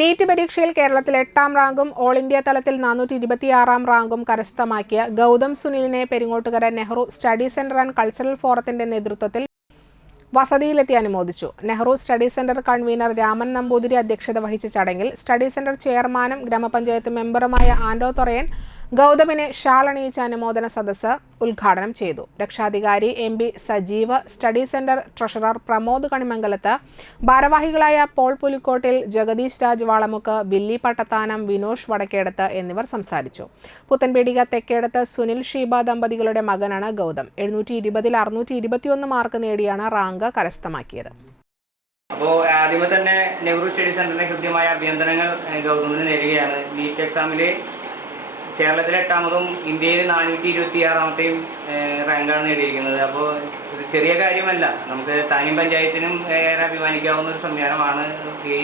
NEET പരീക്ഷയിൽ കേരളത്തിൽ 8ാം റാങ്കും ഓൾ ഇന്ത്യ തലത്തിൽ 426ാം റാങ്കും കരസ്ഥമാക്കിയ ഗൗതം സുനിലിനെ Peringottukara Nehru study centre and cultural ഫോറത്തിന്റെ നേതൃത്വത്തിൽ വസതിയിലെത്തി അനുമോദിച്ചു. Nehru study centre convener Raman Namboothiri അധ്യക്ഷത വഹിച്ച ചടങ്ങിൽ സ്റ്റഡി സെന്റർ ചെയർമാനും ഗ്രാമപഞ്ചായത്ത് മെമ്പറുമായ ആൻഡോ തൊറയൻ ഗൗതമിനെ ഷാൾ അണിയിച്ച അനുമോദന സദസ്സ് ഉദ്ഘാടനം ചെയ്തു. രക്ഷാധികാരി M B Sajeev, study centre treasurer Pramod Kanimangalath, ഭാരവാഹികളായ പോൾ പുലിക്കോട്ടിൽ, ജഗദീഷ് രാജ് വാളമുക്ക്, ബില്ലി പട്ടത്താനം, വിനോഷ് വടക്കേടത്ത് എന്നിവർ സംസാരിച്ചു. പുത്തൻപീടിക തെക്കേടത്ത് സുനിൽ ഷീബ ദമ്പതികളുടെ മകനാണ് ഗൗതം. 720-ൽ 621 മാർക്ക് നേടിയാണ് റാങ്ക് കരസ്ഥമാക്കിയത്. അപ്പോൾ ആദ്യമേ തന്നെ നെഹ്റു സ്റ്റഡി സെന്ററിന്റെ കൃത്യമായ അഭിനന്ദനങ്ങൾ ഗൗതമിന് നേരുകയാണ്. നീറ്റ് എക്സാമിൽ കേരളത്തിലെ 8ാമതും ഇന്ത്യയിൽ 426ാമത്തെയും റാങ്കാണ് നേടിയിരിക്കുന്നത്. അപ്പോൾ ഒരു ചെറിയ കാര്യമല്ല. നമുക്ക് താനൂം പഞ്ചായത്തിനും ഏറെ അഭിമാനിക്കാവുന്ന ഒരു സംവിധാനമാണ് ഈ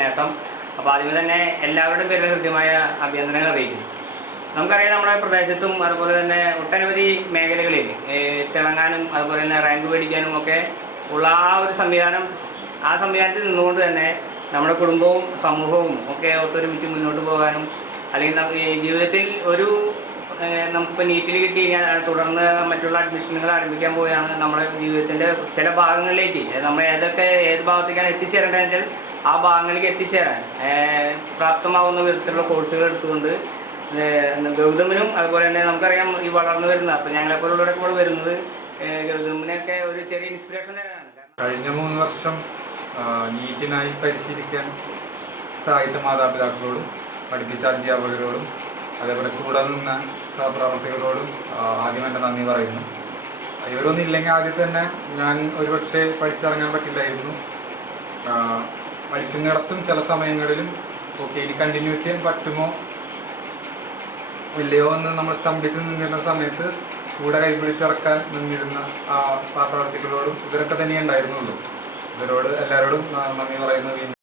നേട്ടം. അപ്പോൾ ആദ്യമേ തന്നെ എല്ലാവരുടെയും പേരിൽ കൃത്യമായ അഭിനന്ദനങ്ങൾ അറിയിക്കും. നമുക്കറിയാം, നമ്മുടെ പ്രദേശത്തും അതുപോലെ തന്നെ ഒട്ടനവധി മേഖലകളിൽ തിളങ്ങാനും അതുപോലെ തന്നെ റാങ്ക് മേടിക്കാനും ഒക്കെ ഉള്ള ആ ഒരു സംവിധാനം, ആ സംവിധാനത്തിൽ നിന്നുകൊണ്ട് തന്നെ നമ്മുടെ കുടുംബവും സമൂഹവും ഒക്കെ ഒത്തൊരുമിച്ച് മുന്നോട്ട് പോകാനും, അല്ലെങ്കിൽ ജീവിതത്തിൽ ഒരു നമുക്കിപ്പോൾ നീറ്റിൽ കിട്ടി കഴിഞ്ഞാൽ തുടർന്ന് മറ്റുള്ള അഡ്മിഷനുകൾ ആരംഭിക്കാൻ പോവുകയാണ്. നമ്മുടെ ജീവിതത്തിൻ്റെ ചില ഭാഗങ്ങളിലേക്ക് നമ്മൾ ഏത് ഭാഗത്തേക്കാണ് എത്തിച്ചേരേണ്ടതെന്ന് വെച്ചാൽ ആ ഭാഗങ്ങളിലേക്ക് എത്തിച്ചേരാൻ പ്രാപ്തമാവുന്ന വിധത്തിലുള്ള കോഴ്സുകൾ എടുത്തുകൊണ്ട് ഗൗതമിനും അതുപോലെ തന്നെ നമുക്കറിയാം ഈ വളർന്നു വരുന്ന, അപ്പോൾ ഞങ്ങളെപ്പോലുള്ളവരൊക്കെ കൂടെ വരുന്നത് ഗൗതമിനൊക്കെ ഒരു ചെറിയ ഇൻസ്പിറേഷൻ തന്നെയാണ്. കഴിഞ്ഞ 3 വർഷം നീറ്റിനായി പരിശീലിക്കാൻ സഹായിച്ച മാതാപിതാക്കളോടും പഠിപ്പിച്ച അധ്യാപകരോടും അതേപോലെ കൂടെ നിന്ന സഹപ്രവർത്തകരോടും ആദ്യം എൻ്റെ നന്ദി പറയുന്നു. ഇവരൊന്നും ഇല്ലെങ്കിൽ ആദ്യം തന്നെ ഞാൻ ഒരുപക്ഷെ പഠിച്ചിറങ്ങാൻ പറ്റില്ലായിരുന്നു. പഠിക്കുന്നിടത്തും ചില സമയങ്ങളിലും ഓക്കെ ഇനി കണ്ടിന്യൂ ചെയ്യാൻ പറ്റുമോ ഇല്ലയോ എന്ന് നമ്മൾ സ്തംഭിച്ച് നിന്നിരുന്ന സമയത്ത് കൂടെ കൈപിടിച്ചിറക്കാൻ നിന്നിരുന്ന ആ സഹപ്രവർത്തകരോടും ഇവരൊക്കെ തന്നെ ഉണ്ടായിരുന്നുള്ളൂ. ഇവരോട് എല്ലാവരോടും നന്ദി പറയുന്നു.